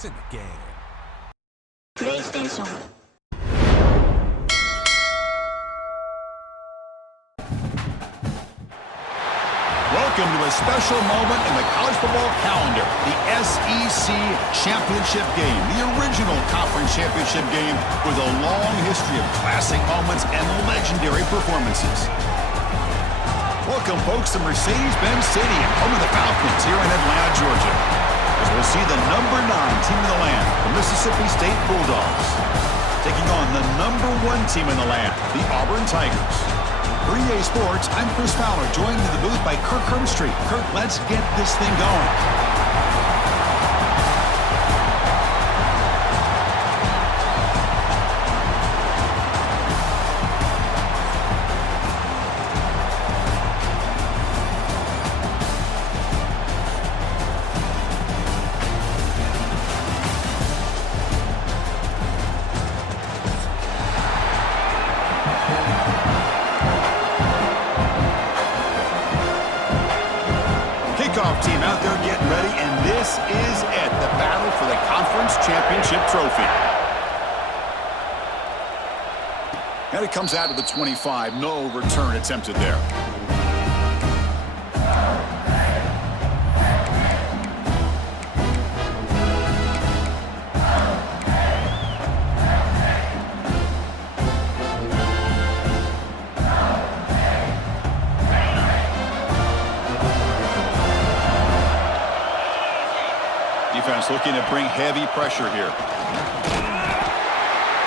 It's in the game. PlayStation. Welcome to a special moment in the college football calendar, the SEC Championship Game, the original conference championship game with a long history of classic moments and legendary performances. Welcome, folks, to Mercedes-Benz Stadium, home of the Falcons here in Atlanta, Georgia, as we'll see the number 9 team in the land, the Mississippi State Bulldogs, taking on the number 1 team in the land, the Auburn Tigers. For EA Sports, I'm Chris Fowler, joined in the booth by Kirk Hermstreet. Kirk, let's get this thing going. Kickoff team out there getting ready, and this is it, the battle for the conference championship trophy. And it comes out of the 25, no return attempted there. Defense looking to bring heavy pressure here.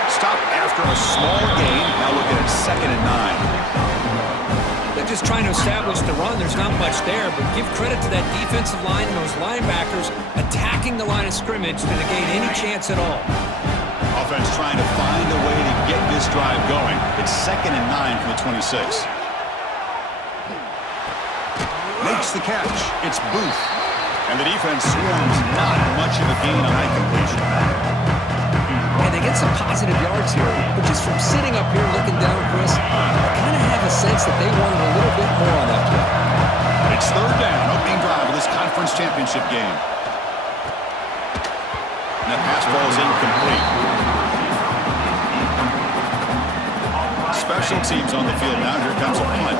Stop after a small gain. Now looking at 2nd and 9. They're just trying to establish the run. There's not much there, but give credit to that defensive line and those linebackers attacking the line of scrimmage to negate any chance at all. Offense trying to find a way to get this drive going. It's 2nd and 9 from the 26. Makes the catch. It's Booth. And the defense swarms, not much of a gain on that completion. And they get some positive yards here, but just from sitting up here looking down, Chris, I kind of have a sense that they wanted a little bit more on that play. It's 3rd down, opening drive of this conference championship game. And that pass ball is incomplete. Special teams on the field now. Here comes a punt.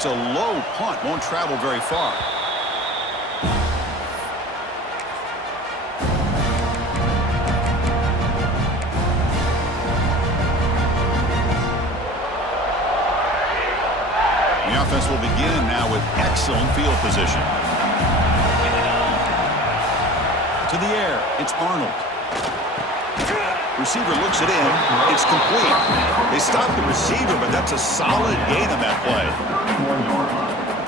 It's a low punt, won't travel very far. The offense will begin now with excellent field position. To the air, it's Arnold. Receiver looks it in. It's complete. They stopped the receiver, but that's a solid gain on that play.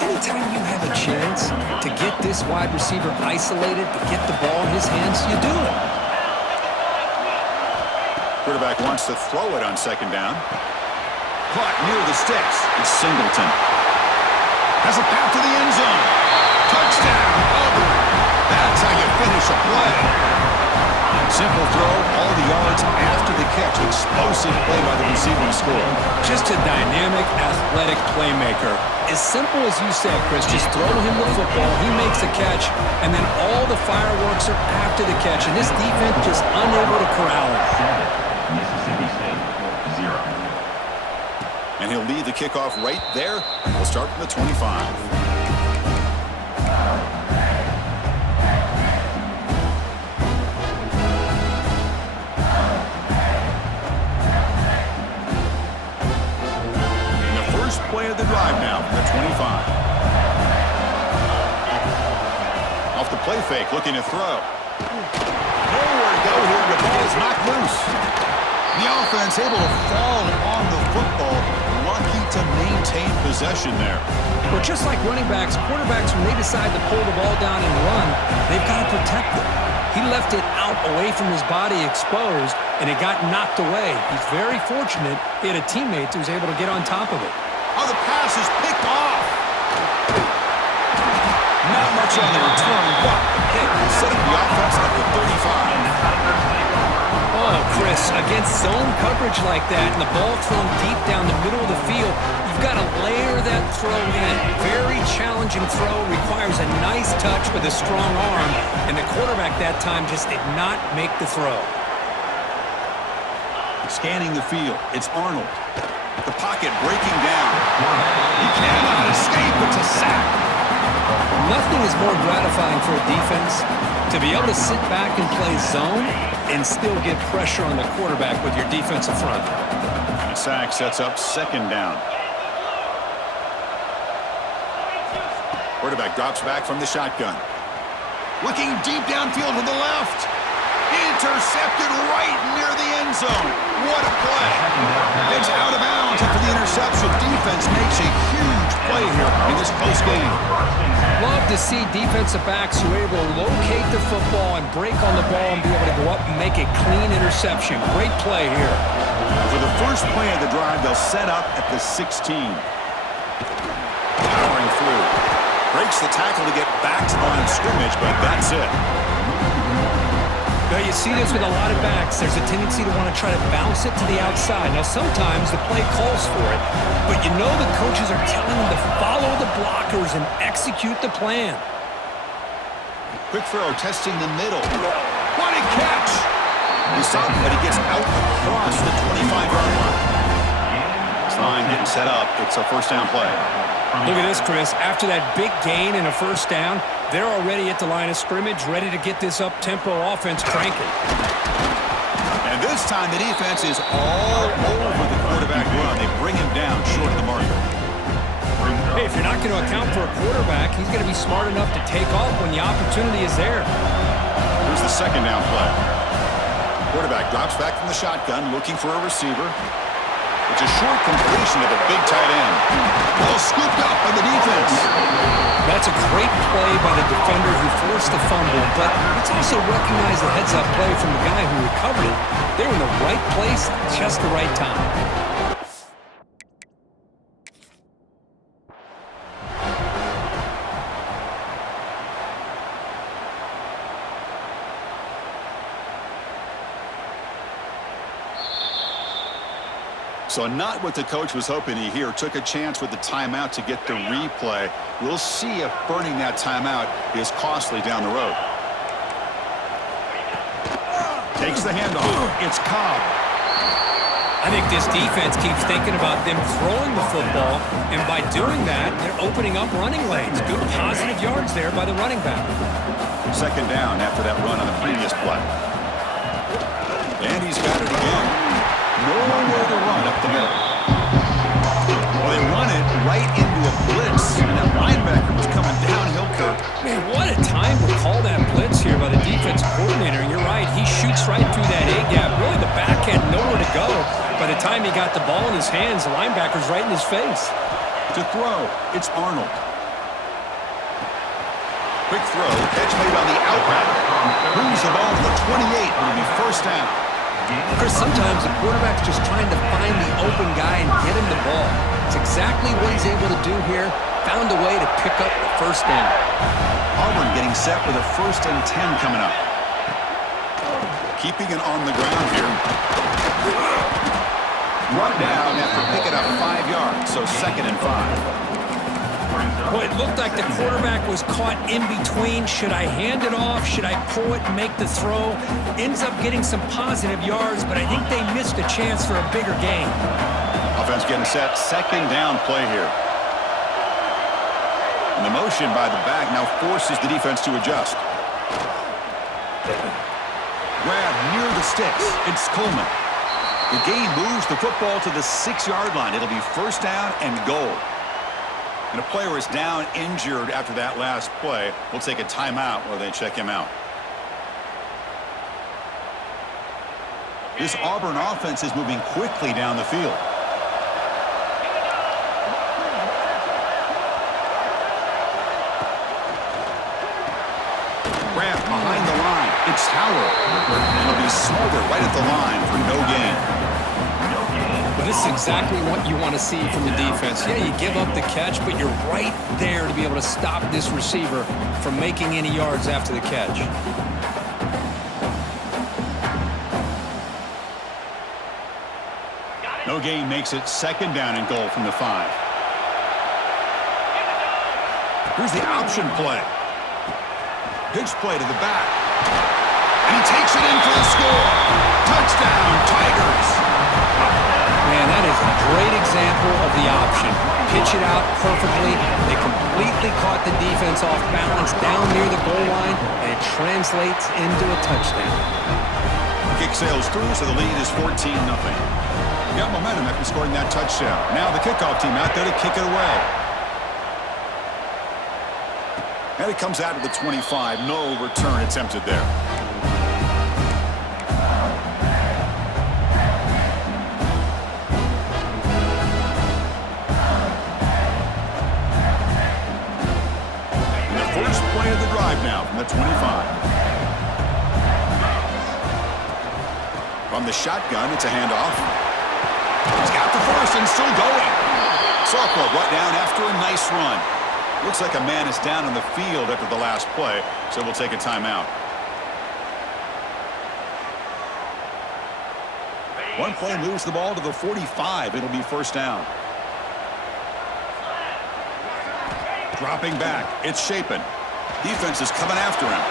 Anytime you have a chance to get this wide receiver isolated, to get the ball in his hands, you do it. Quarterback wants to throw it on 2nd down. Caught near the sticks. It's Singleton. Has a path to the end zone. Touchdown, Auburn. That's how you finish a play. Simple throw, all the yards after the catch. Explosive play by the receiver to score. Just a dynamic, athletic playmaker. As simple as you said, Chris, just throw him the football, he makes the catch, and then all the fireworks are after the catch, and this defense just unable to corral him. Mississippi State 0. And he'll lead the kickoff right there. We'll start from the 25. Play of the drive now from the 25. Off the play fake, looking to throw. Nowhere to go here, the ball is knocked loose. The offense able to fall on the football, lucky to maintain possession there. Well, just like running backs, quarterbacks, when they decide to pull the ball down and run, they've got to protect it. He left it out away from his body exposed, and it got knocked away. He's very fortunate he had a teammate who was able to get on top of it. Oh, the pass is picked off. Not much on the return, but hit. Setting the offense at the 35. Oh, Chris, against zone coverage like that and the ball thrown deep down the middle of the field, you've got to layer that throw in. Very challenging throw, requires a nice touch with a strong arm, and the quarterback that time just did not make the throw. Scanning the field, it's Arnold. The pocket breaking down. He cannot escape. It's a sack. Nothing is more gratifying for a defense to be able to sit back and play zone and still get pressure on the quarterback with your defensive front. The sack sets up second down. Quarterback drops back from the shotgun. Looking deep downfield to the left. Intercepted right near the end zone. What a play. It's out of bounds after the interception. Defense makes a huge play here in this close game. Love to see defensive backs who are able to locate the football and break on the ball and be able to go up and make a clean interception. Great play here. For the first play of the drive, they'll set up at the 16. Powering through. Breaks the tackle to get back to the line of scrimmage, but that's it. Now you see this with a lot of backs. There's a tendency to want to try to bounce it to the outside. Now sometimes the play calls for it, but you know the coaches are telling them to follow the blockers and execute the plan. Quick throw, testing the middle. What a catch! He's stopped, but he gets out across the 25-yard line. This line getting set up. It's a first down play. Look at this, Chris. After that big gain and a first down, they're already at the line of scrimmage, ready to get this up-tempo offense cranking. And this time the defense is all over the quarterback run. They bring him down short of the marker. Hey, if you're not going to account for a quarterback, he's going to be smart enough to take off when the opportunity is there. Here's the second down play. Quarterback drops back from the shotgun, looking for a receiver. It's a short completion of a big tight end. Ball scooped up by the defense. That's a great play by the defender who forced the fumble, but let's also recognize the heads-up play from the guy who recovered it. They were in the right place, just the right time. So not what the coach was hoping to hear. Took a chance with the timeout to get the replay. We'll see if burning that timeout is costly down the road. Takes the handoff. It's Cobb. I think this defense keeps thinking about them throwing the football, and by doing that, they're opening up running lanes. Good positive yards there by the running back. Second down after that run on the previous play. And he's got it again. Nowhere to run up the middle. Well, they run it right into a blitz, and that linebacker was coming downhill, Kirk. Man, what a time to call that blitz here by the defensive coordinator. And you're right, he shoots right through that A-gap. Really, the back had nowhere to go. By the time he got the ball in his hands, the linebacker's right in his face. To throw, it's Arnold. Quick throw, catch made on the out route. Moves the ball to the 28, it'll be first down. Chris, sometimes the quarterback's just trying to find the open guy and get him the ball. It's exactly what he's able to do here. Found a way to pick up the first down. Auburn getting set with a 1st and 10 coming up. Keeping it on the ground here. Run down after picking up 5 yards, so 2nd and 5. Well, it looked like the quarterback was caught in between. Should I hand it off? Should I pull it and make the throw? Ends up getting some positive yards, but I think they missed a chance for a bigger gain. Offense getting set, 2nd down play here. And the motion by the back now forces the defense to adjust. Grab near the sticks. It's Coleman. The gain moves the football to the 6-yard line. It'll be first down and goal. And a player is down injured after that last play. We'll take a timeout while they check him out. This Auburn offense is moving quickly down the field. Grant behind the line. It's Howard. And it'll be smothered right at the line for no gain. Well, this is exactly what you want to see from the defense. Yeah, you give up the catch, but you're right there to be able to stop this receiver from making any yards after the catch. No gain makes it 2nd down and goal from the 5. Here's the option play. Pitch play to the back. And he takes it in for the score. Touchdown, Tigers. Man, that is a great example of the option. Pitch it out perfectly. They completely caught the defense off balance down near the goal line, and it translates into a touchdown. The kick sails through, so the lead is 14-0. They got momentum after scoring that touchdown. Now the kickoff team out there to kick it away. And it comes out to the 25. No return attempted there. Now from the 25. From the shotgun, it's a handoff. He's got the first and still going. Softball brought down after a nice run. Looks like a man is down on the field after the last play, so we'll take a timeout. One play moves the ball to the 45. It'll be first down. Dropping back. It's Shapen. Defense is coming after him.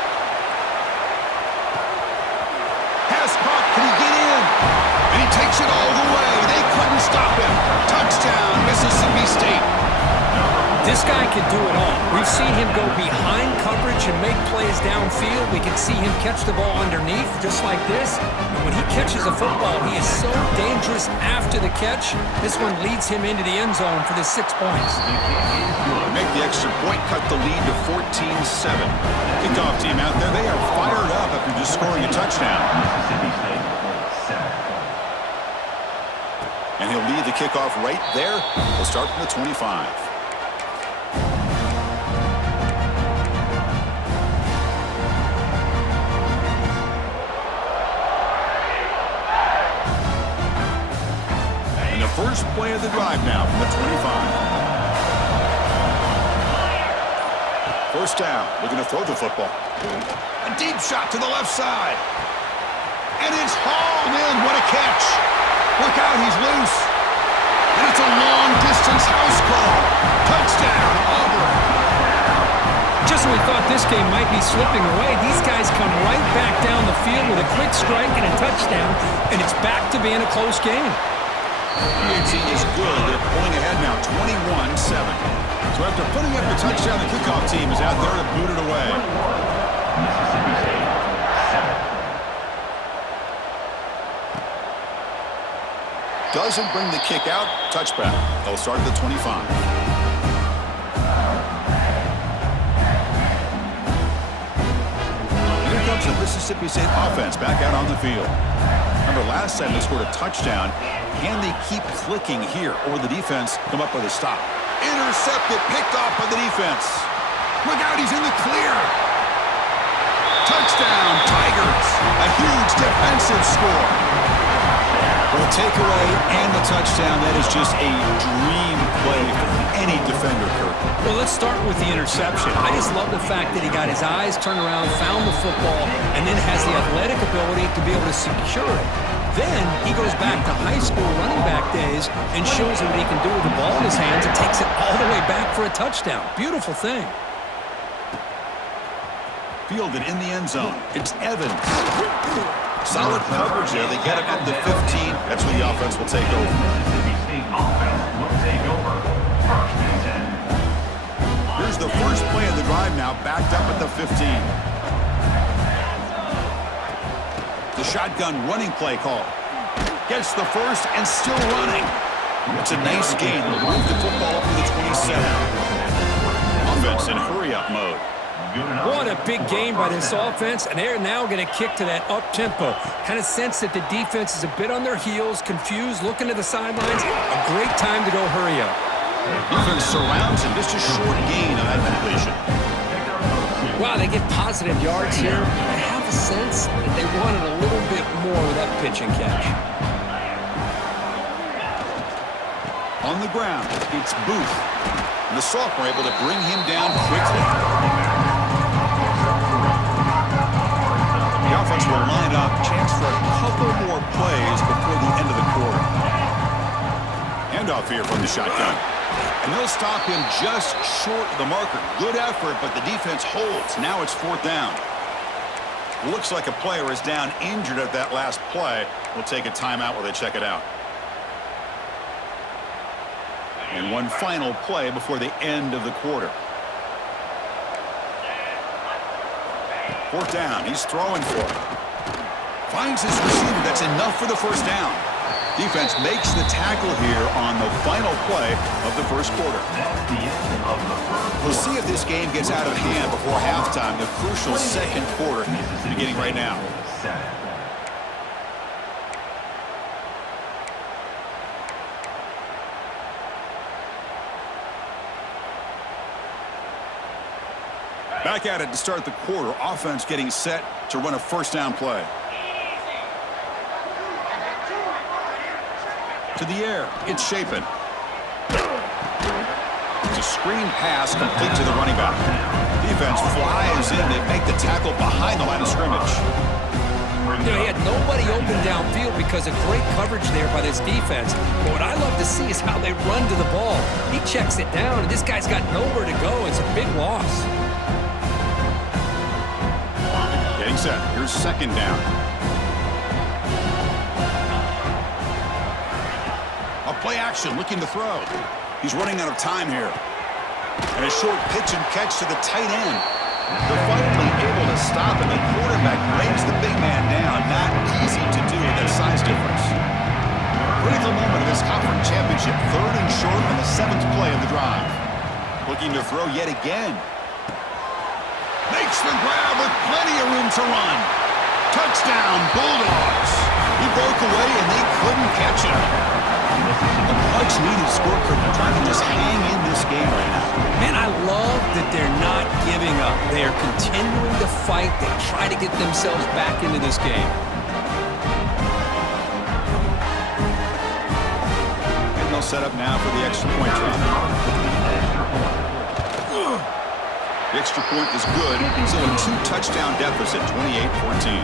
Pass caught. Can he get in? And he takes it all the way. They couldn't stop him. Touchdown, Mississippi State. This guy can do it all. We've seen him go behind coverage and make plays downfield. We can see him catch the ball underneath, just like this. And when he catches a football, he is so dangerous after the catch. This one leads him into the end zone for the 6 points. Make the extra point, cut the lead to 14-7. Kickoff team out there, they are fired up after just scoring a touchdown. And he'll lead the kickoff right there. We'll start from the 25. And the first play of the drive now from the 25. First down, looking to throw the football. A deep shot to the left side. And it's hauled in. What a catch. Look out, he's loose. And it's a long-distance house call. Touchdown, Auburn. Just when we thought this game might be slipping away, these guys come right back down the field with a quick strike and a touchdown, and it's back to being a close game. UHD is good. They're pulling ahead now, 21-7. So after putting up the touchdown, the kickoff team is out there to boot it away. Mississippi State 7. Doesn't bring the kick out. Touchback. They'll start at the 25. Here comes the Mississippi State offense back out on the field. Remember, last time they scored a touchdown. Can they keep clicking here, or the defense come up with a stop? Intercepted, picked off by the defense. Look out, he's in the clear. Touchdown, Tigers. A huge defensive score. Well, the takeaway and the touchdown, that is just a dream play for any defender, Kirk. Well, let's start with the interception. I just love the fact that he got his eyes turned around, found the football, and then has the athletic ability to be able to secure it. Then he goes back to high school running back days and shows him what he can do with the ball in his hands and takes it all the way back for a touchdown. Beautiful thing. Fielded in the end zone. It's Evans. Solid coverage there. They get it up to 15. That's when the offense will take over. Mississippi State offense will take over. First and 10. Here's the first play of the drive now, backed up at the 15. The shotgun running play call. Gets the first and still running. It's a nice gain. We'll move the football up to the 27. Offense in hurry-up mode. What a big game by this offense, and they're now going to kick to that up-tempo. Kind of sense that the defense is a bit on their heels, confused, looking to the sidelines. A great time to go hurry up. Defense surrounds him. Just a short gain on that completion. Wow, they get positive yards here. I have a sense that they wanted a little bit more of that pitch and catch. On the ground, it's Booth. And the sophomore able to bring him down quickly. The offense will line up. Chance for a couple more plays before the end of the quarter. Handoff here from the shotgun. And they'll stop him just short of the marker. Good effort, but the defense holds. Now it's 4th down. Looks like a player is down injured at that last play. We'll take a timeout while they check it out. And one final play before the end of the quarter. 4th down. He's throwing for it. Finds his receiver. That's enough for the 1st down. Defense makes the tackle here on the final play of the 1st quarter. That's the end of the first. We'll see if this game gets out of hand before halftime. The crucial 2nd quarter beginning right now. Back at it to start the quarter. Offense getting set to run a 1st down play. To the air. It's Shapen. It's a screen pass complete to the running back. Defense flies in. They make the tackle behind the line of scrimmage. You know, he had nobody open downfield because of great coverage there by this defense. But what I love to see is how they run to the ball. He checks it down, and this guy's got nowhere to go. It's a big loss. Getting set. Here's 2nd down. Play action, looking to throw. He's running out of time here. And a short pitch and catch to the tight end. They're finally able to stop him. The quarterback brings the big man down. Not easy to do with that size difference. Critical moment of this conference championship. 3rd and short on the 7th play of the drive. Looking to throw yet again. Makes the grab with plenty of room to run. Touchdown, Bulldogs. He broke away and they couldn't catch him. A much-needed score, trying to just hang in this game right now. Man, I love that they're not giving up. They are continuing to fight. They try to get themselves back into this game. And they'll set up now for the extra point try. The extra point is good. Still a 2-touchdown deficit, 28-14.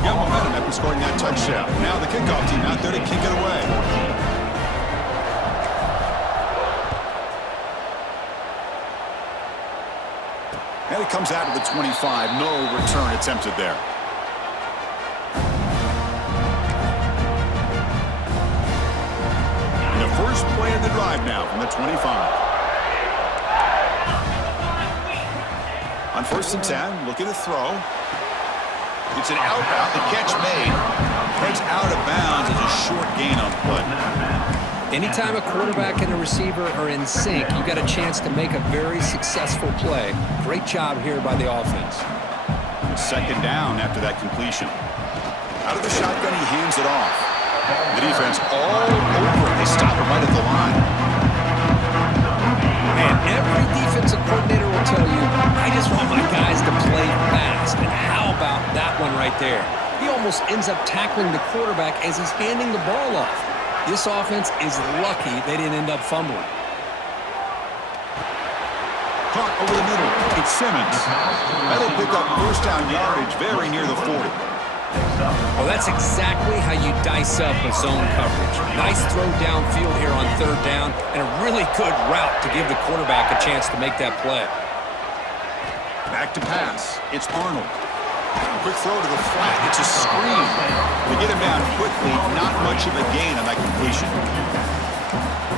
Got momentum after scoring that touchdown. Now the kickoff team out there to kick it away. And it comes out to the 25. No return attempted there. And the first play of the drive now from the 25. On 1st and 10, looking to throw. It's an out route. The catch made. Heads out of bounds as a short gain on play. Anytime a quarterback and a receiver are in sync, you got a chance to make a very successful play. Great job here by the offense. 2nd down after that completion. Out of the shotgun, he hands it off. The defense all over it. They stop him right at the line. Man, every defensive coordinator will tell you, I just want my guys to play fast. And how about that one right there? He almost ends up tackling the quarterback as he's handing the ball off. This offense is lucky they didn't end up fumbling. Caught over the middle. It's Simmons. That'll pick up 1st down yardage very near the 40. Well, that's exactly how you dice up a zone coverage. Nice throw downfield here on 3rd down, and a really good route to give the quarterback a chance to make that play. Back to pass. It's Arnold. Quick throw to the flat. It's a screen. They get him down quickly. Not much of a gain on that completion.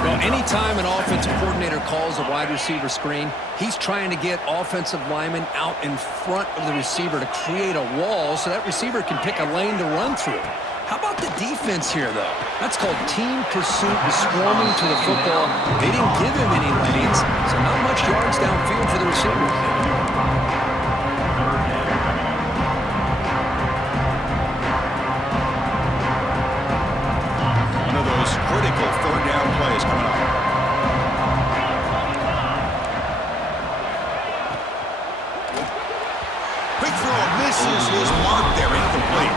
Well, anytime an offensive coordinator calls a wide receiver screen, he's trying to get offensive linemen out in front of the receiver to create a wall so that receiver can pick a lane to run through. How about the defense here, though? That's called team pursuit and swarming to the football. They didn't give him any lanes, so not much yards downfield for the receiver. Critical 3rd down plays coming up. Quick throw misses his mark there, incomplete.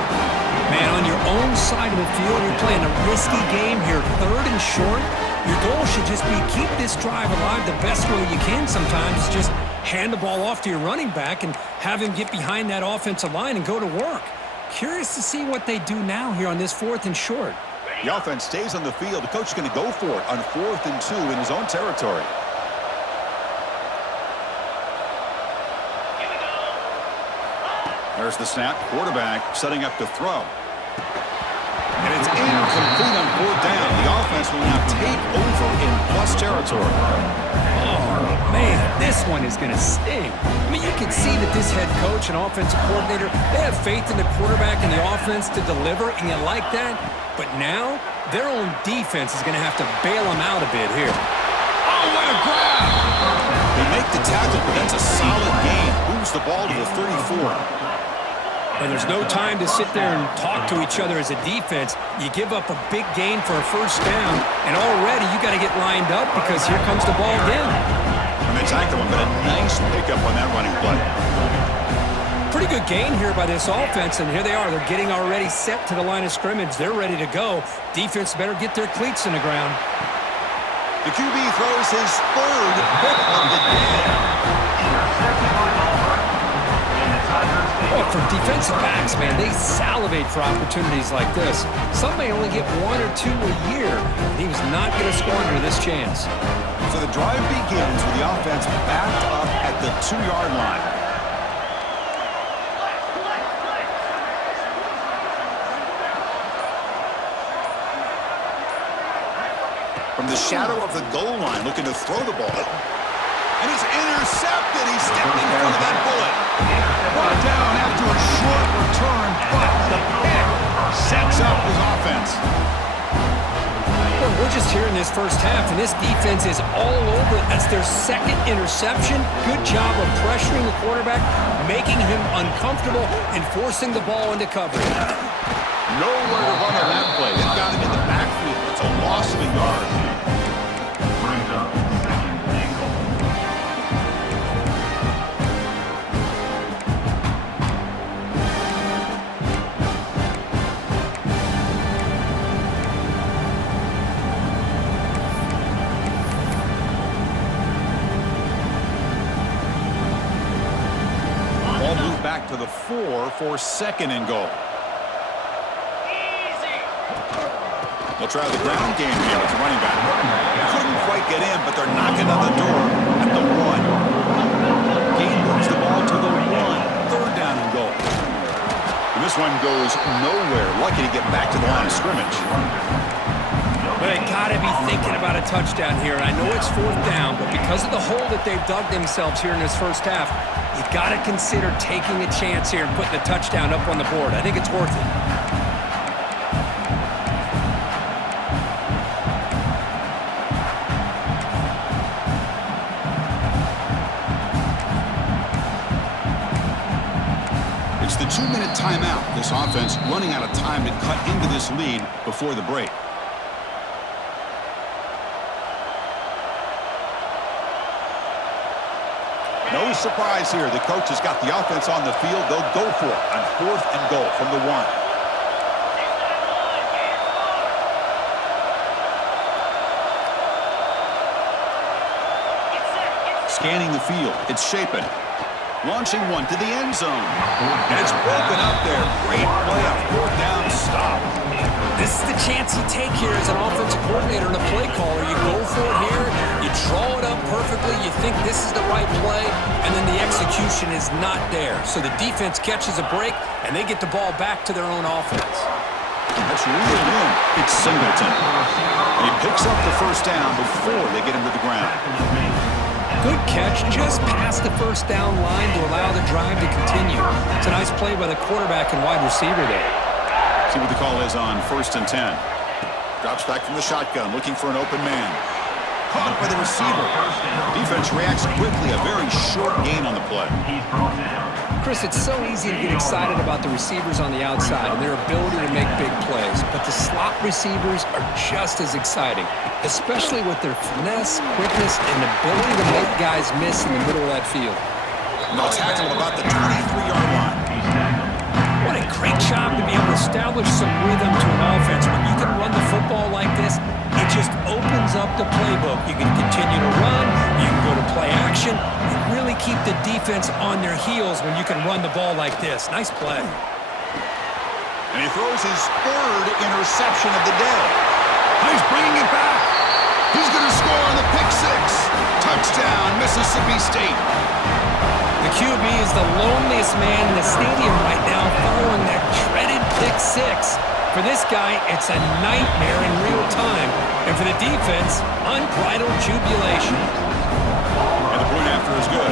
Man, on your own side of the field, you're playing a risky game here. 3rd and short. Your goal should just be keep this drive alive the best way you can sometimes. Just hand the ball off to your running back and have him get behind that offensive line and go to work. Curious to see what they do now here on this 4th and short. The offense stays on the field. The coach is going to go for it on 4th and 2 in his own territory. There's the snap. Quarterback setting up to throw. And it's incomplete on 4th down. The offense will now take over in plus territory. Oh, man, this one is going to sting. I mean, you can see that this head coach and offensive coordinator, they have faith in the quarterback and the offense to deliver, and you like that. But now, their own defense is going to have to bail them out a bit here. Oh, what a grab! They make the tackle, but that's a solid gain. Moves the ball to the 34. And there's no time to sit there and talk to each other as a defense. You give up a big gain for a first down, and already you got to get lined up because here comes the ball again. And they tackle him, but a nice pickup on that running play. Pretty good gain here by this offense, and here they are. They're getting already set to the line of scrimmage. They're ready to go. Defense better get their cleats in the ground. The QB throws his 3rd pick of the day. Well, for defensive backs, man, they salivate for opportunities like this. Some may only get 1 or 2 a year, and he was not going to squander this chance. So the drive begins with the offense backed up at the 2-yard line. From the shadow of the goal line, looking to throw the ball. And he's intercepted. He stepped in front of that bullet. Brought down after a short return, but the pick sets up his offense. Well, we're just here in this first half, and this defense is all over. That's their 2nd interception. Good job of pressuring the quarterback, making him uncomfortable, and forcing the ball into coverage. Nowhere to run on that play. They've got him in the backfield. It's a loss of a yard. Brings up 2nd and goal. Ball moved back to the 4 for 2nd and goal. They'll try the ground game here with the running back. Couldn't quite get in, but they're knocking on the door at the 1. Gain moves the ball to the 1. 3rd down and goal. And this one goes nowhere. Lucky to get back to the line of scrimmage. But they got to be thinking about a touchdown here. And I know it's 4th down, but because of the hole that they've dug themselves here in this first half, you got to consider taking a chance here and putting the touchdown up on the board. I think it's worth it. It's the 2-minute timeout. This offense running out of time to cut into this lead before the break. No surprise here. The coach has got the offense on the field. They'll go for it on 4th and goal from the 1. Scanning the field. It's Shapen. Launching one to the end zone. And it's broken up there. Great play on 4th down stop. This is the chance you take here as an offensive coordinator and a play caller. You go for it here, you draw it up perfectly, you think this is the right play, and then the execution is not there. So the defense catches a break, and they get the ball back to their own offense. That's reeled in. It's Singleton. And he picks up the first down before they get him to the ground. Good catch, just past the first down line to allow the drive to continue. It's a nice play by the quarterback and wide receiver there. See what the call is on 1st and 10. Drops back from the shotgun, looking for an open man. Caught by the receiver. Defense reacts quickly, a very short gain on the play. Chris, it's so easy to get excited about the receivers on the outside and their ability to make big plays, but the slot receivers are just as exciting, especially with their finesse, quickness, and ability to make guys miss in the middle of that field. And they'll tackle him about the 23-yard line. What a great job to be able to establish some rhythm to an offense. When you can run the football like this, it just opens up the playbook. You can continue to run, you can go to play action, and really keep the defense on their heels when you can run the ball like this. Nice play. And he throws his third interception of the day. He's bringing it back. He's going to score on the pick six. Touchdown, Mississippi State. The QB is the loneliest man in the stadium right now following that dreaded pick six. For this guy, it's a nightmare in real time. And for the defense, unbridled jubilation. And the point after is good.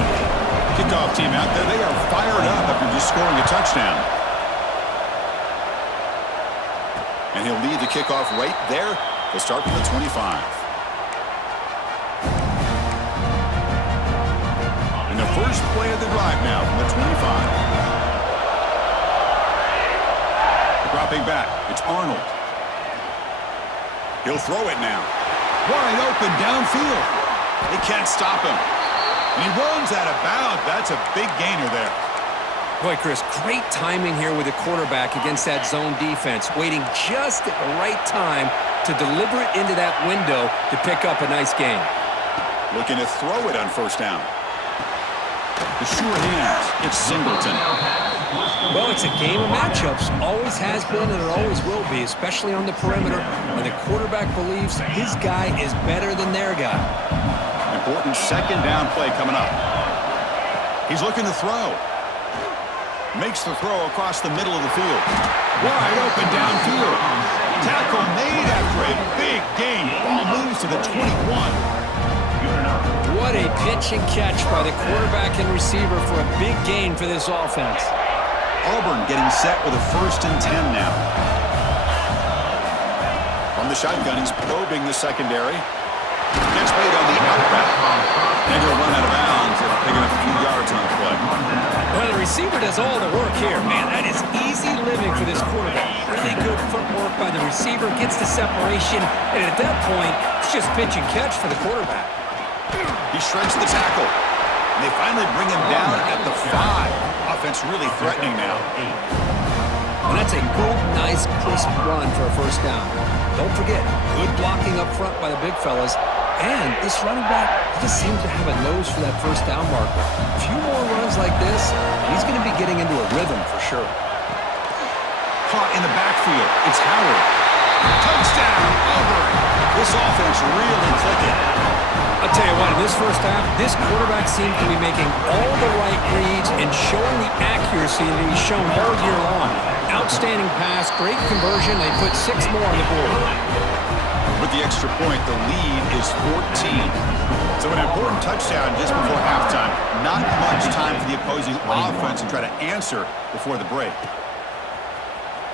Kickoff team out there, they are fired up after just scoring a touchdown. And he'll lead the kickoff right there. He'll start from the 25. And the first play of the drive now from the 25. Dropping back, it's Arnold. He'll throw it now. Wide open downfield. They can't stop him. And he runs out of bounds. That's a big gainer there. Boy, Chris, great timing here with the quarterback against that zone defense, waiting just at the right time to deliver it into that window to pick up a nice gain. Looking to throw it on first down. The sure hands, it's Singleton. Well, it's a game of matchups. Always has been and it always will be, especially on the perimeter when the quarterback believes his guy is better than their guy. Important second down play coming up. He's looking to throw. Makes the throw across the middle of the field. Wide open downfield. Tackle made after a big gain. Ball moves to the 21. What a pitch and catch by the quarterback and receiver for a big gain for this offense. AUBURN getting set with a 1st and 10 now. From the shotgun, he's probing the secondary. Catch made on the out route. They're going to run out of bounds, picking up a few yards on the play. Well, the receiver does all the work here. Man, that is easy living for this quarterback. Really good footwork by the receiver, gets the separation, and at that point, it's just pitch and catch for the quarterback. He shreds the tackle. And they finally bring him down at the 5. Offense really threatening now. And that's a good, nice, crisp run for a first down. Don't forget, good blocking up front by the big fellas. And this running back just seems to have a nose for that first down marker. A few more runs like this, and he's going to be getting into a rhythm for sure. Caught in the backfield. It's Howard. Touchdown, AUBURN. This offense really clicking. I'll tell you what, in this first half, this quarterback seems to be making all the right reads and showing the accuracy that he's shown all year long. Outstanding pass, great conversion. They put 6 more on the board. With the extra point, the lead is 14. So an important touchdown just before halftime. Not much time for the opposing offense to try to answer before the break.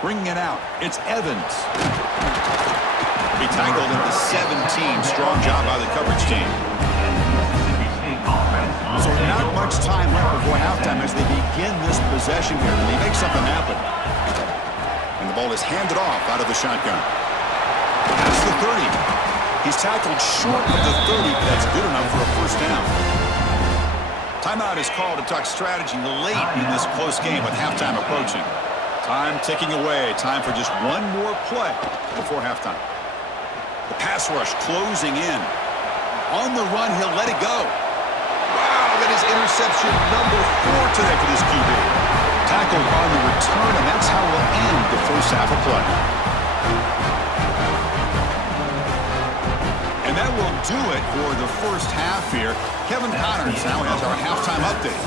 Bringing it out, it's Evans. He tackled at the 17. Strong job by the coverage team. So not much time left before halftime as they begin this possession here. Can they make something happen? And the ball is handed off out of the shotgun. That's the 30. He's tackled short of the 30, but that's good enough for a first down. Timeout is called to talk strategy late in this close game with halftime approaching. Time ticking away. Time for just one more play before halftime. The pass rush closing in. On the run, he'll let it go. Wow, that is interception number 4 today for this QB. Tackled on the return, and that's how we'll end the first half of play. And that will do it for the first half here. Kevin Connors now has our halftime update.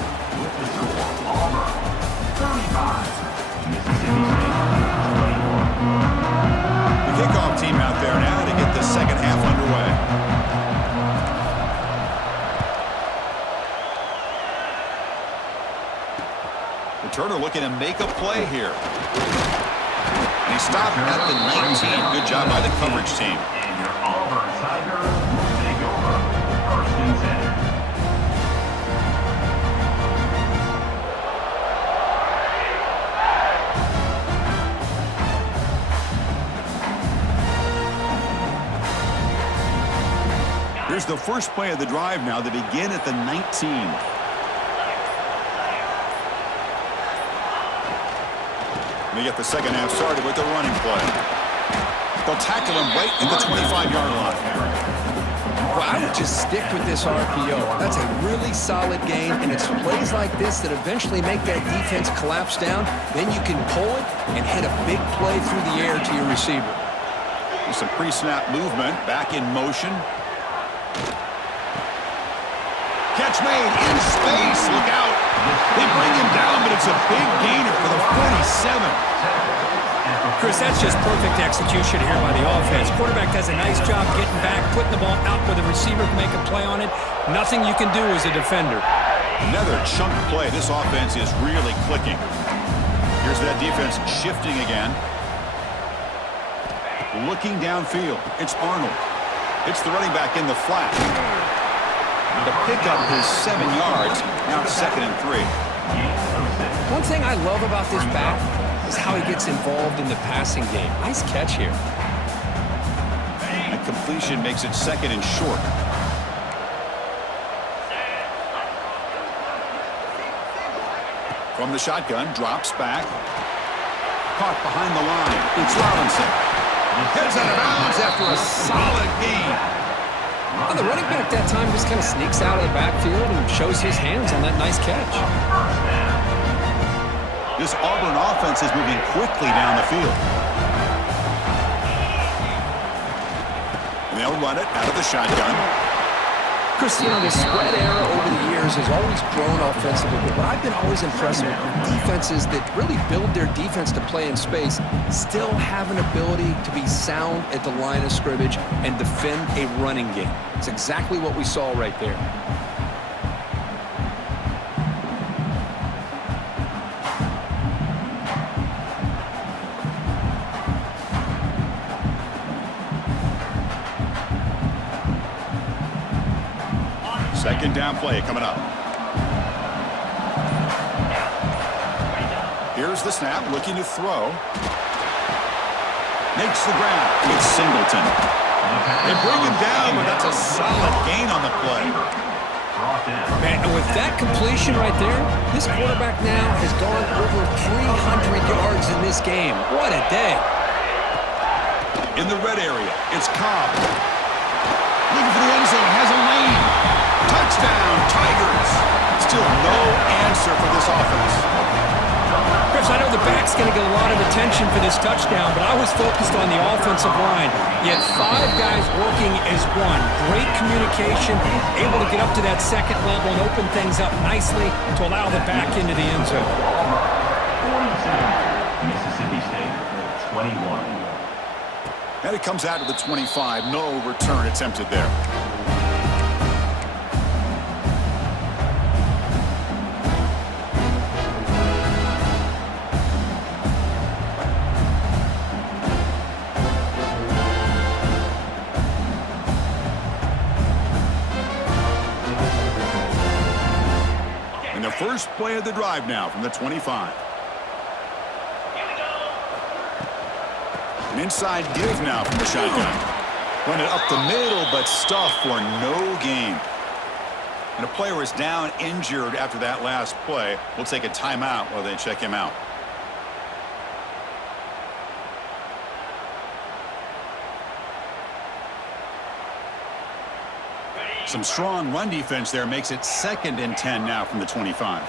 The kickoff team out there now to get the second half underway. Returner looking to make a play here. And he stopped at the 19. Good job by the coverage team. And your AUBURN Tigers take over 1st and 10. Here's the first play of the drive now. They begin at the 19. They get the second half started with the running play. They'll tackle him right at the 25-yard line. Well, I would just stick with this RPO. That's a really solid game, and it's plays like this that eventually make that defense collapse down. Then you can pull it and hit a big play through the air to your receiver. There's some pre-snap movement, back in motion. Catch made in space. Look out. They bring him down, but it's a big gainer for the 47. Chris, that's just perfect execution here by the offense. Quarterback does a nice job getting back, putting the ball out where the receiver can make a play on it. Nothing you can do as a defender. Another chunk play. This offense is really clicking. Here's that defense shifting again. Looking downfield. It's Arnold. It's the running back in the flat. The pickup is 7 yards. Now it's 2nd and 3. One thing I love about this back is how he gets involved in the passing game. Nice catch here. The completion makes it 2nd and short. From the shotgun, drops back. Caught behind the line. It's Robinson. Heads out of bounds after a solid gain. Well, the running back that time just kind of sneaks out of the backfield and shows his hands on that nice catch. This Auburn offense is moving quickly down the field. And they'll run it out of the shotgun. Christian, the spread era over the years has always grown offensively, but I've been always impressed with defenses that really build their defense to play in space, still have an ability to be sound at the line of scrimmage and defend a running game. It's exactly what we saw right there. Second down play coming up. Here's the snap, looking to throw. Makes the grab. It's Singleton. They bring him down, but that's a solid gain on the play. Man, and with that completion right there, this quarterback now has gone over 300 yards in this game. What a day. In the red area, it's Cobb. Looking for the end zone, has a lane. Touchdown, Tigers. Still no answer for this offense. Chris, I know the back's going to get a lot of attention for this touchdown, but I was focused on the offensive line. You had 5 guys working as one. Great communication, able to get up to that second level and open things up nicely to allow the back into the end zone. 47, Mississippi State, 21. And it comes out to the 25. No return attempted there. First play of the drive now from the 25. An inside give now from the shotgun. Run it up the middle, but stuffed for no gain. And a player is down injured after that last play. We'll take a timeout while they check him out. Some strong run defense there makes it 2nd and 10 now from the 25.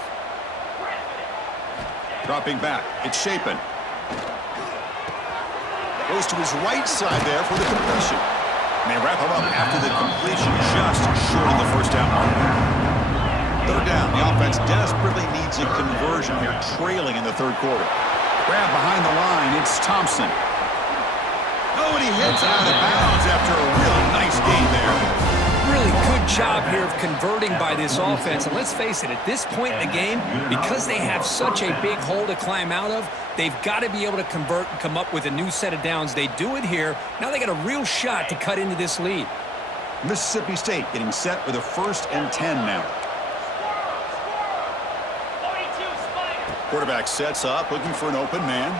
Dropping back, it's Shapen. Goes to his right side there for the completion. And they wrap him up after the completion, just short of the first down mark. 3rd down, the offense desperately needs a conversion here, trailing in the 3rd quarter. Grab behind the line, it's Thompson. Oh, and he hits out of bounds after a really nice gain there. Really good job here of converting by this offense. And let's face it, at this point in the game, because they have such a big hole to climb out of, they've got to be able to convert and come up with a new set of downs. They do it here. Now they got a real shot to cut into this lead. Mississippi State getting set with a 1st and 10 now. Quarterback sets up, looking for an open man.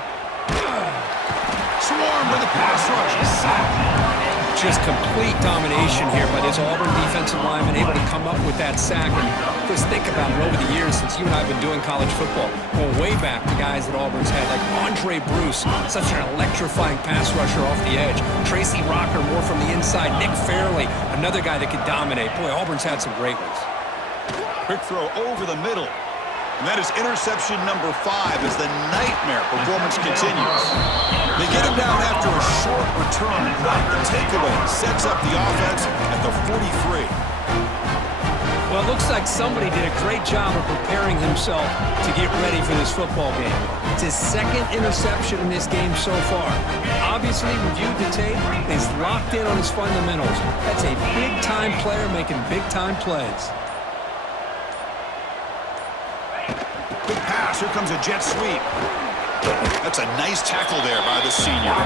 Swarm with a pass rush. Sacked. Just complete domination here by this Auburn defensive lineman, able to come up with that sack. And just think about it, over the years since you and I have been doing college football, going way back to guys that Auburn's had, like Andre Bruce, such an electrifying pass rusher off the edge. Tracy Rocker, more from the inside. Nick Fairley, another guy that could dominate. Boy, Auburn's had some great ones. Quick throw over the middle. And that is interception number 5 as the nightmare performance continues. They get him down after a short return. The takeaway sets up the offense at the 43. Well, it looks like somebody did a great job of preparing himself to get ready for this football game. It's his second interception in this game so far. Obviously, reviewed the tape, he's locked in on his fundamentals. That's a big-time player making big-time plays. Good pass. Here comes a jet sweep. That's a nice tackle there by the senior.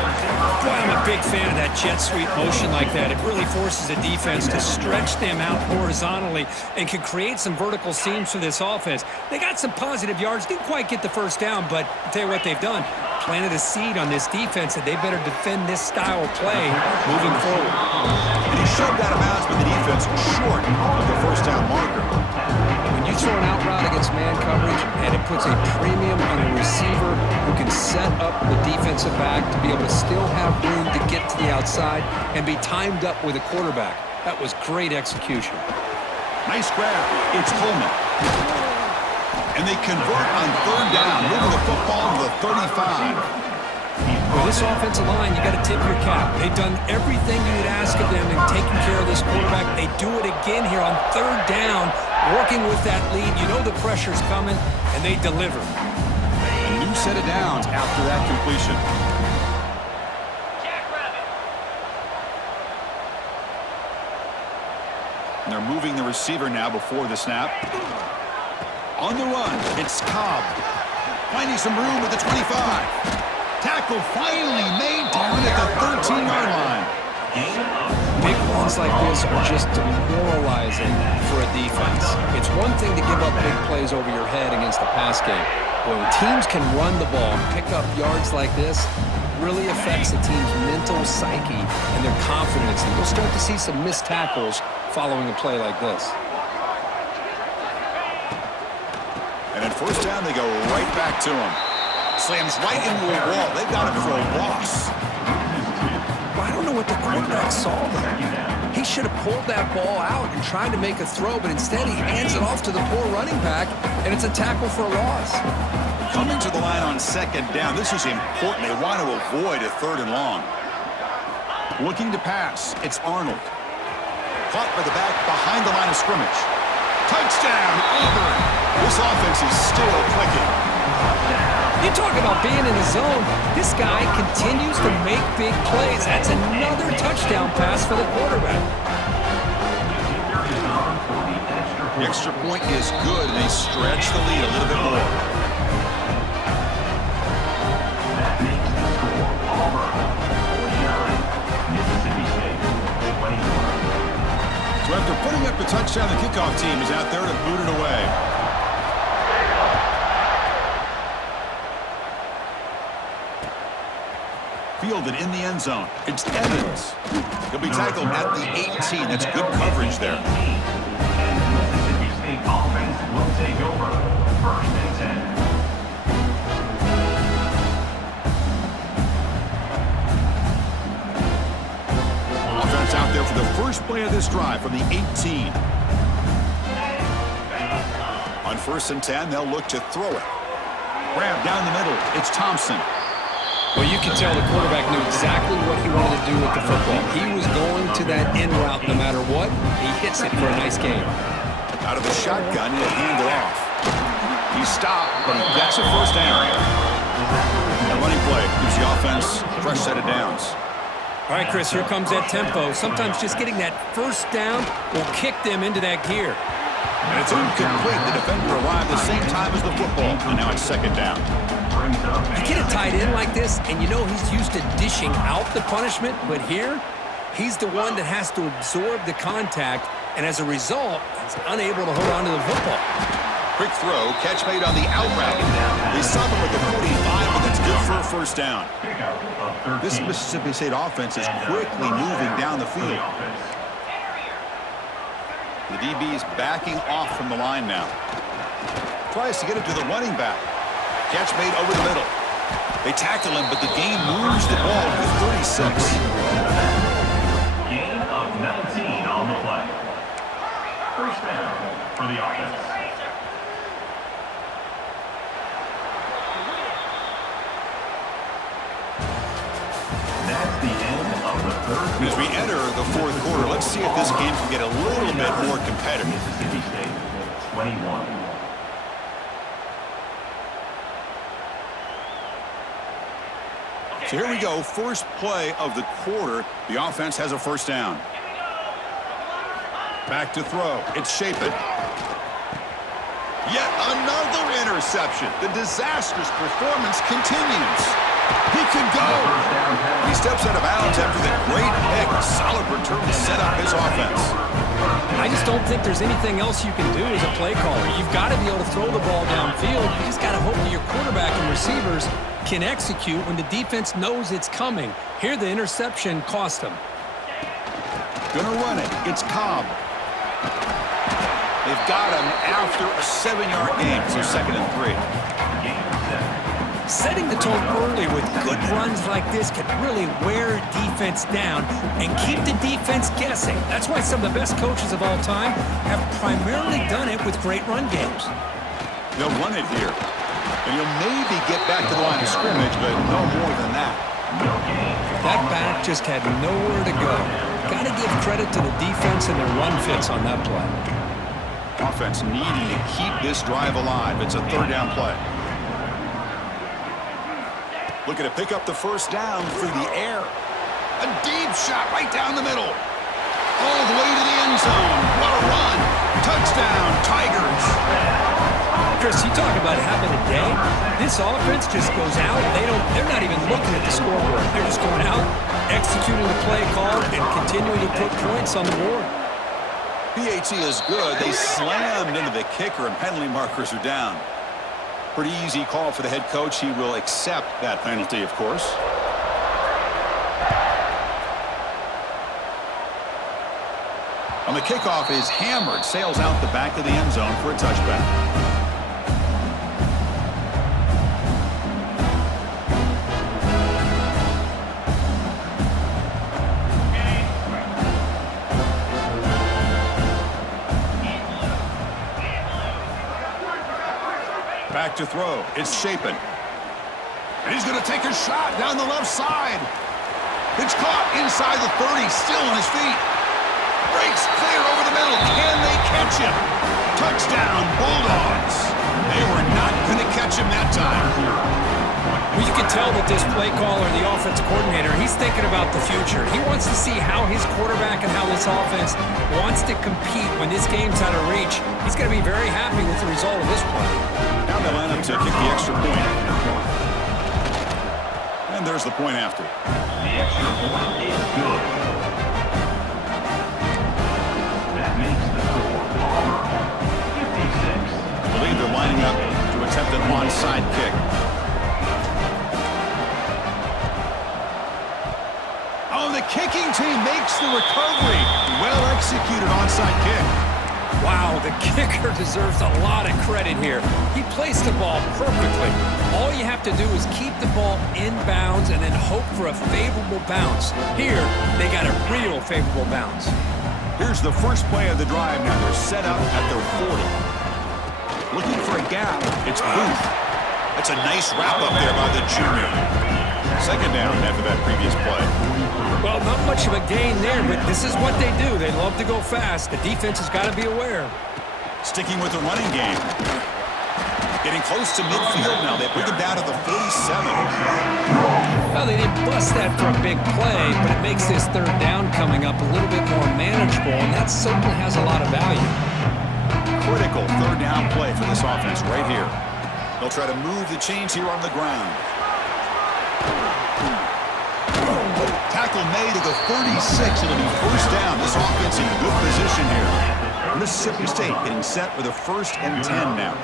Boy, I'm a big fan of that jet sweep motion like that. It really forces a defense to stretch them out horizontally and can create some vertical seams for this offense. They got some positive yards. Didn't quite get the first down, but I'll tell you what they've done. Planted a seed on this defense that they better defend this style of play moving forward. And he shoved out of bounds, but the defense short of the first down marker. When you throw an out route against man coverage, and it puts a premium on a receiver who can set up the defensive back to be able to still have room to get to the outside and be timed up with a quarterback. That was great execution. Nice grab. It's Coleman. And they convert on third down, moving the football to the 35. With this offensive line, you got to tip your cap. They've done everything you'd ask of them in taking care of this quarterback. They do it again here on third down, working with that lead. You know the pressure's coming, and they deliver. A new set of downs after that completion. And they're moving the receiver now before the snap. On the run, it's Cobb. Finding some room at the 25. Tackle finally made down at the 13-yard line. Big ones like this are just demoralizing for a defense. It's one thing to give up big plays over your head against the pass game. When teams can run the ball and pick up yards like this, really affects the team's mental psyche and their confidence. And you'll start to see some missed tackles following a play like this. And at first down, they go right back to him. Slams right into a wall. They got him for a loss. Well, I don't know what the quarterback saw there. He should have pulled that ball out and tried to make a throw, but instead he hands it off to the poor running back, and it's a tackle for a loss. Coming to the line on second down. This is important. They want to avoid a third and long. Looking to pass. It's Arnold. Caught by the back behind the line of scrimmage. Touchdown, Auburn. This offense is still clicking. You talk about being in the zone. This guy continues to make big plays. That's another touchdown pass for the quarterback. The extra point is good, and they stretch the lead a little bit more. That makes the score Auburn 49, Mississippi State 21. So after putting up the touchdown, the kickoff team is out there to boot it away. Fielded in the end zone. It's Evans. He'll be tackled at the 18. That's good coverage there. And the Mississippi State offense will take over. First and 10. Offense out there for the first play of this drive from the 18. On first and 10, they'll look to throw it. Grab down the middle. It's Thompson. Well, you can tell the quarterback knew exactly what he wanted to do with the football. He was going to that in route no matter what. He hits it for a nice game. Out of the shotgun, he'll hand it off. He stopped, but he gets a first down. That running play gives the offense a fresh set of downs. All right, Chris, here comes that tempo. Sometimes just getting that first down will kick them into that gear. And it's incomplete. The defender arrived the same time as the football, and now it's second down. You get a tight end like this, and you know he's used to dishing out the punishment, but here, he's the one that has to absorb the contact, and as a result, he's unable to hold on to the football. Quick throw, catch made on the out route. They stop him at the 45, but that's good for a first down. This Mississippi State offense is quickly moving down the field. The DB is backing off from the line now. Tries to get it to the running back. Catch made over the middle. They tackle him, but the game moves the ball to 36. Gain of 19 on the play. First down for the offense. That's the end of the third quarter. As we enter the fourth quarter, let's see if this game can get a little bit more competitive. Mississippi State 21. So here we go, first play of the quarter. The offense has a first down. Back to throw. It's Shapen. Yet another interception. The disastrous performance continues. He could go. He steps out of bounds after the great pick. A solid return to set up his offense. I just don't think there's anything else you can do as a play caller. You've got to be able to throw the ball downfield. You just got to hope that your quarterback and receivers can execute when the defense knows it's coming. Here, the interception cost him. Gonna run it. It's Cobb. They've got him after a 7-yard gain, so 2nd and 3. Setting the tone early with good runs like this can really wear defense down and keep the defense guessing. That's why some of the best coaches of all time have primarily done it with great run games. They'll run it here. And you'll maybe get back to the line of scrimmage, but no more than that. That back just had nowhere to go. Got to give credit to the defense and their run fits on that play. Offense needing to keep this drive alive. It's a 3rd down play. Looking to pick up the first down through the air. A deep shot right down the middle. All the way to the end zone. What a run. Touchdown, Tigers. Chris, you talk about having a day. This offense just goes out. They're not even looking at the scoreboard. They're just going out, executing the play call, and continuing to put points on the board. PAT is good. They slammed into the kicker, and penalty markers are down. Pretty easy call for the head coach. He will accept that penalty, of course. On the kickoff is hammered, sails out the back of the end zone for a touchback. Back to throw. It's Shapen. And he's going to take a shot down the left side. It's caught inside the 30, still on his feet. Breaks clear over the middle. Can they catch him? Touchdown, Bulldogs. They were not going to catch him that time. Well, you can tell that this play caller, the offensive coordinator, he's thinking about the future. He wants to see how his quarterback and how this offense wants to compete when this game's out of reach. He's going to be very happy with the result of this play. Now they line up to kick the extra point. And there's the point after. The extra point is good. That makes the score AUBURN 56. I believe they're lining up to attempt an onside kick. Oh, the kicking team makes the recovery. Well executed onside kick. Wow, the kicker deserves a lot of credit here. He placed the ball perfectly. All you have to do is keep the ball in bounds and then hope for a favorable bounce. Here, they got a real favorable bounce. Here's the first play of the drive now. They're set up at their 40. Looking for a gap. It's Booth. That's a nice wrap up there by the junior. 2nd down after that previous play. Well, not much of a gain there, but this is what they do. They love to go fast. The defense has got to be aware. Sticking with the running game. Getting close to midfield now. They bring him down to the 47. Well, they didn't bust that for a big play, but it makes this 3rd down coming up a little bit more manageable, and that certainly has a lot of value. Critical 3rd down play for this offense right here. They'll try to move the chains here on the ground. Tackle made at the 36. It'll be first down. This offense in good position here. Mississippi State getting set with a 1st and 10 now.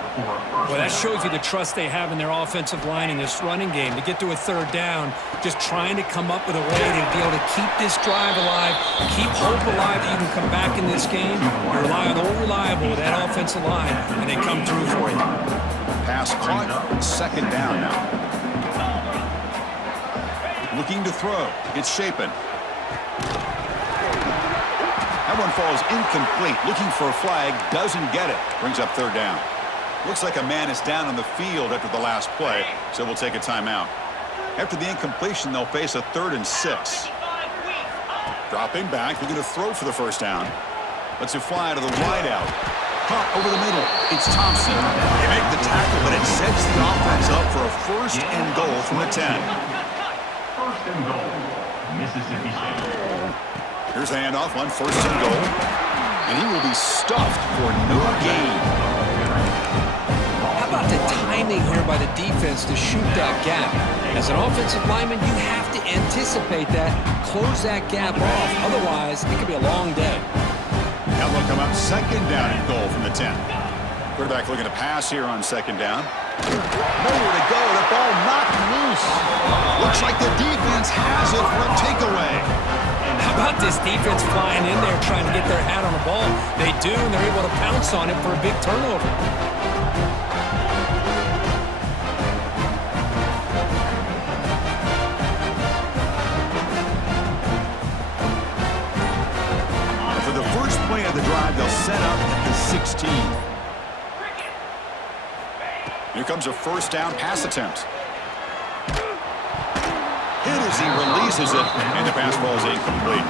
Well, that shows you the trust they have in their offensive line in this running game. To get to a 3rd down, just trying to come up with a way to be able to keep this drive alive, keep hope alive that you can come back in this game. You rely on old reliable with that offensive line, and they come through for you. Pass caught, 2nd down now. Looking to throw. It's Shapen. That one falls incomplete. Looking for a flag. Doesn't get it. Brings up 3rd down. Looks like a man is down on the field after the last play, so we'll take a timeout. After the incompletion, they'll face a 3rd and 6. Dropping back. Looking to throw for the 1st down. Lets it fly to the wide out. Caught over the middle. It's Thompson. They make the tackle, but it sets the offense up for a 1st and goal from the 10. 1st and goal, Mississippi State. Here's the handoff on 1st and goal. And he will be stuffed for no gain. How about the timing here by the defense to shoot that gap? As an offensive lineman, you have to anticipate that, close that gap off. Otherwise, it could be a long day. Now they'll come up 2nd down and goal from the 10. Quarterback looking to pass here on 2nd down. Nowhere to go. The ball knocked loose. Looks like the defense has it for a takeaway. How about this defense flying in there trying to get their hat on the ball? They do, and they're able to pounce on it for a big turnover. For the first play of the drive, they'll set up at the 16. Here comes a 1st down pass attempt. Hit as he releases it, and the pass ball is incomplete.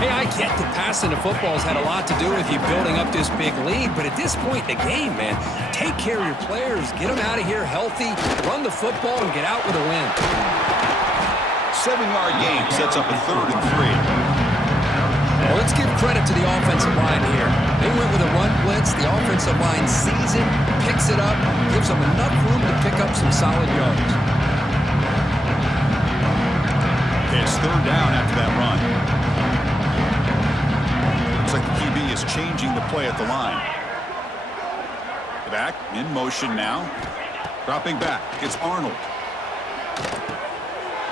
Hey, I get that passing the football has had a lot to do with you building up this big lead, but at this point in the game, man, take care of your players, get them out of here healthy, run the football, and get out with a win. 7-yard gain sets up a 3rd and 3. Well, let's give credit to the offensive line here. They went with a run blitz. The offensive line sees it, picks it up, gives them enough room to pick up some solid yards. It's 3rd down after that run. Looks like the QB is changing the play at the line. Back, in motion now. Dropping back, it's Arnold.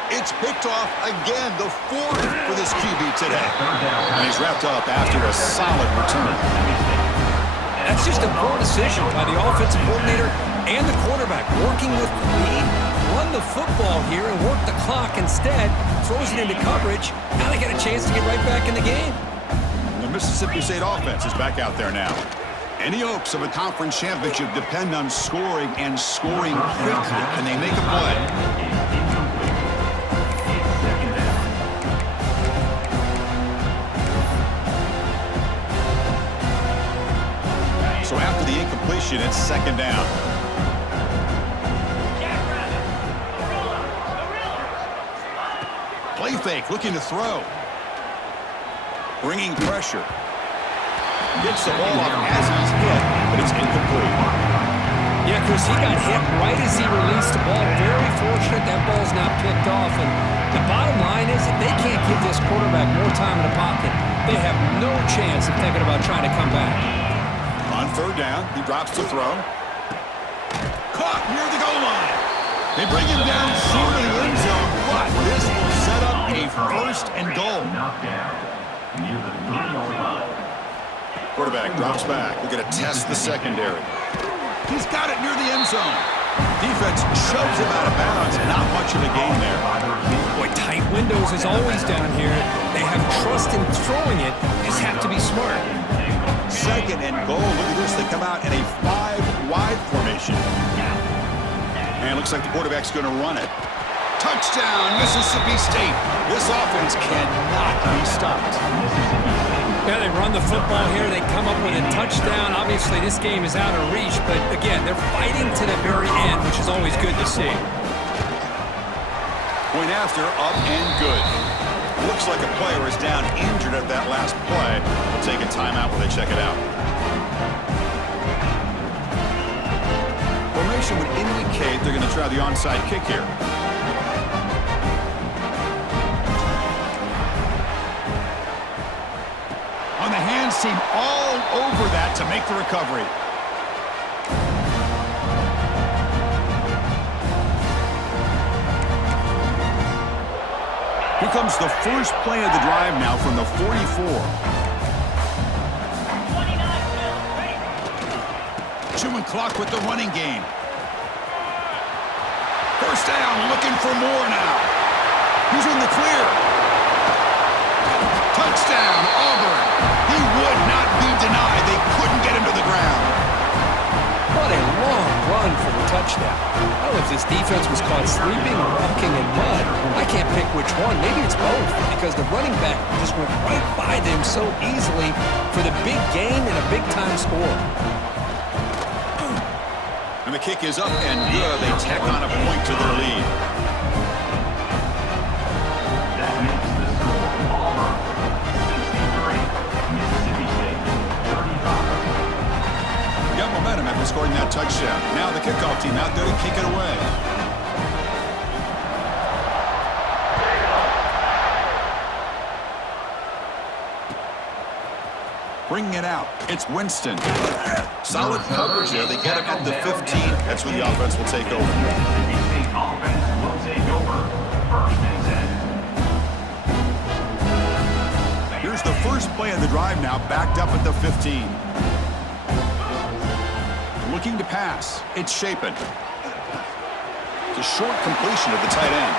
It's picked off again, the 4th for this QB today. And he's wrapped up after a solid return. That's just a poor decision by the offensive coordinator and the quarterback, working with the lead. Run the football here and work the clock instead. Throws it into coverage. Now they get a chance to get right back in the game. The Mississippi State offense is back out there now. Any hopes of a conference championship depend on scoring and scoring quickly. Can they make a play? So after the incompletion, it's 2nd down. Play fake, looking to throw. Bringing pressure. Gets the ball off as he's hit, but it's incomplete. Yeah, Chris, he got hit right as he released the ball. Very fortunate that ball's not picked off. And the bottom line is if they can't give this quarterback more time in the pocket, they have no chance of thinking about trying to come back. On 3rd down, he drops to throw. Caught near the goal line. They bring him down short of the end zone, but this will set up a 1st and goal. Quarterback drops back. We're going to test the secondary. He's got it near the end zone. Defense shoves him out of bounds. Not much of a gain there. Boy, tight windows is always down here. They have trust in throwing it. Just have to be smart. 2nd and goal. Look at this. They come out in a 5-wide formation. And it looks like the quarterback's going to run it. Touchdown, Mississippi State. This offense cannot be stopped. Yeah, they run the football here. They come up with a touchdown. Obviously, this game is out of reach, but again, they're fighting to the very end, which is always good to see. Point after, up and good. Looks like a player is down injured at that last play. We'll take a timeout while they check it out. Formation would indicate they're going to try the onside kick here. On the hands team all over that. the recovery. Here comes the first play of the drive now from the 44. Chewing clock with the running game. First down, looking for more now. He's in the clear. Touchdown, Auburn. He would not be denied. They couldn't get him to the ground. What a long run for the touchdown. I don't know if this defense was caught sleeping or walking in mud. I can't pick which one. Maybe it's both, because the running back just went right by them so easily for the big gain and a big-time score. And the kick is up and good. They tack on a point to their lead. That makes the score Auburn 63, Mississippi State 35. Got momentum after scoring that touchdown. Now the kickoff team out there to kick it away. Bringing it out. It's Winston. Solid coverage there. They get him at the 15. That's where the offense will take over. Mississippi State offense will take over. First and 10. Here's the first play of the drive now, backed up at the 15. Looking to pass. It's Shapen. It's a short completion of the tight end.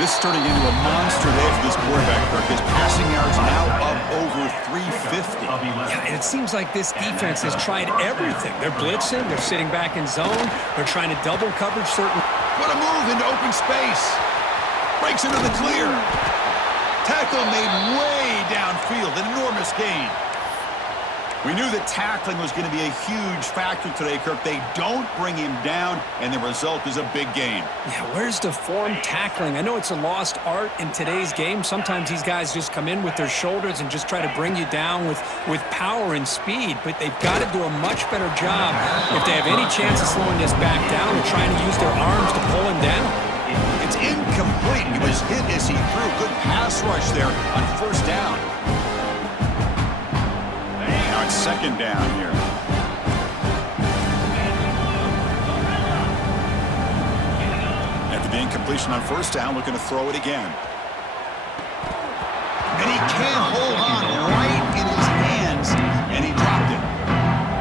This is turning into a monster day for this quarterback, Kirk. His passing yards now up over 350. Yeah, and it seems like this defense has tried everything. They're blitzing, they're sitting back in zone, they're trying to double coverage certain. What a move into open space. Breaks into the clear. Tackle made way downfield. An enormous gain. We knew that tackling was going to be a huge factor today, Kirk. They don't bring him down, and the result is a big gain. Yeah, where's the form tackling? I know it's a lost art in today's game. Sometimes these guys just come in with their shoulders and just try to bring you down with power and speed, but they've got to do a much better job if they have any chance of slowing this back down or trying to use their arms to pull him down. It's incomplete. He was hit as he threw. Good pass rush there on first down. Now it's second down here. After the incompletion on first down, looking to throw it again. And he can't hold on right in his hands, and he dropped it.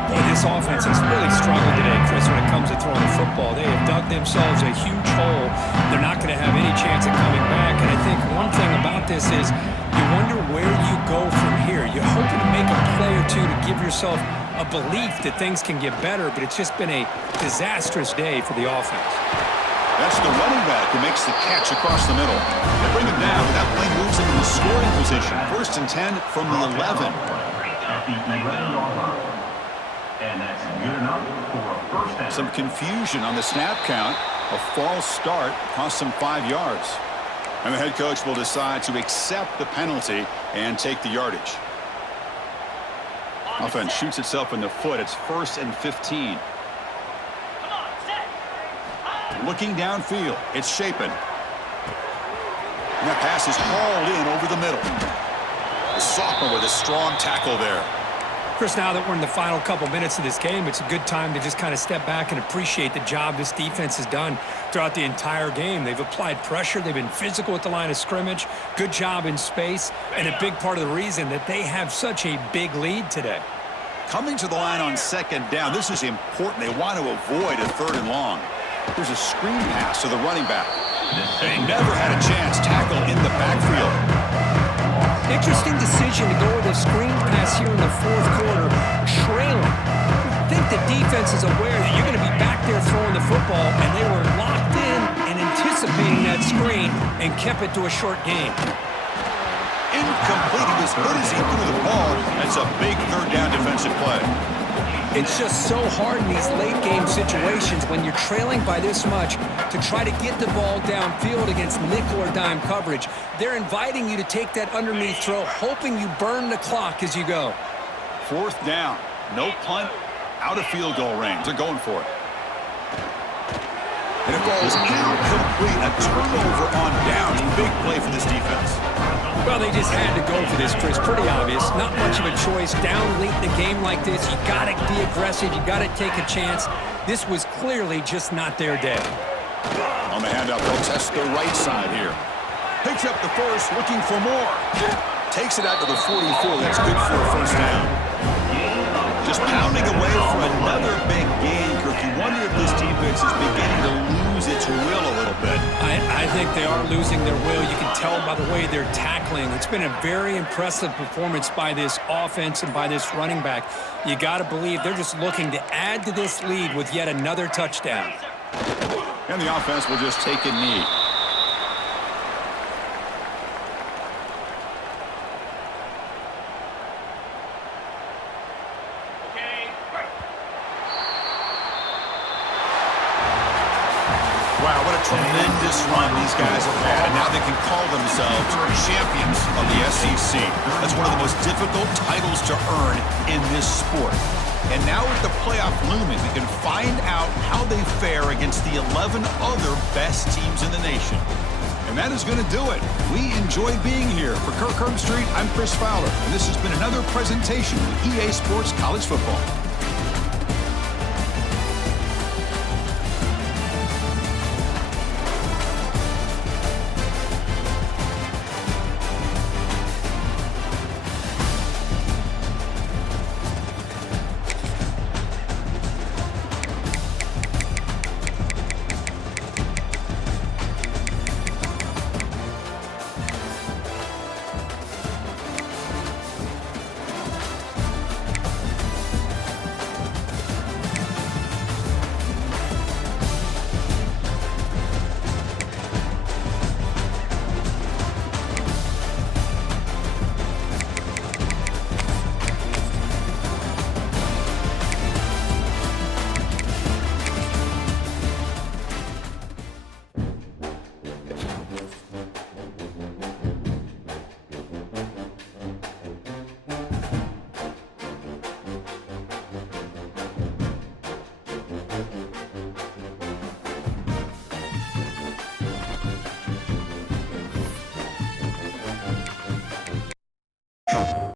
Boy, this offense has really struggled today, Chris, when it comes to throwing the football. They have dug themselves a huge hole. They're not going to have any chance of coming back. And I think one thing about this is you wonder where you go from here. You're hoping to make a play or two to give yourself a belief that things can get better, but it's just been a disastrous day for the offense. That's the running back who makes the catch across the middle. They bring him down. That play moves into the scoring position. First and 10 from the 11. At the 11-yard line. And that's good enough for a first down. Some confusion on the snap count. A false start cost them 5 yards. And the head coach will decide to accept the penalty and take the yardage. Offense shoots itself in the foot. It's first and 15. Looking downfield. It's Shapen. And that pass is hauled in over the middle. The sophomore with a strong tackle there. Chris, now that we're in the final couple minutes of this game, it's a good time to just kind of step back and appreciate the job this defense has done throughout the entire game. They've applied pressure. They've been physical at the line of scrimmage. Good job in space, and a big part of the reason that they have such a big lead today. Coming to the line on second down, this is important. They want to avoid a third and long. There's a screen pass to the running back. They never had a chance. Tackle in the backfield. Interesting decision to go with a screen pass here in the fourth quarter, trailing. I think the defense is aware that you're going to be back there throwing the football, and they were locked in and anticipating that screen and kept it to a short gain. Incomplete. He was good as he threw the ball. That's a big third down defensive play. It's just so hard in these late-game situations when you're trailing by this much to try to get the ball downfield against nickel or dime coverage. They're inviting you to take that underneath throw, hoping you burn the clock as you go. Fourth down. No punt. Out of field goal range. They're going for it. And it falls incomplete. A turnover on downs. Big play for this defense. Well, they just had to go for this, Chris. Pretty obvious. Not much of a choice. Down late in the game like this, you got to be aggressive. You got to take a chance. This was clearly just not their day. On the handout, they'll test the right side here. Picks up the first, looking for more. Takes it out to the 44. That's good for a first down. Just pounding away for another big gain, Kirk. You wonder if this defense is beginning to lose its will a little bit. I think they are losing their will. You can tell by the way they're tackling. It's been a very impressive performance by this offense and by this running back. You got to believe they're just looking to add to this lead with yet another touchdown. And the offense will just take a knee. Wow, what a tremendous run these guys have had. And now they can call themselves champions of the SEC. That's one of the most difficult titles to earn in this sport. And now with the playoff looming, we can find out how they fare against the 11 other best teams in the nation. And that is going to do it. We enjoy being here. For Kirk Herbstreit, I'm Chris Fowler. And this has been another presentation of EA Sports College Football.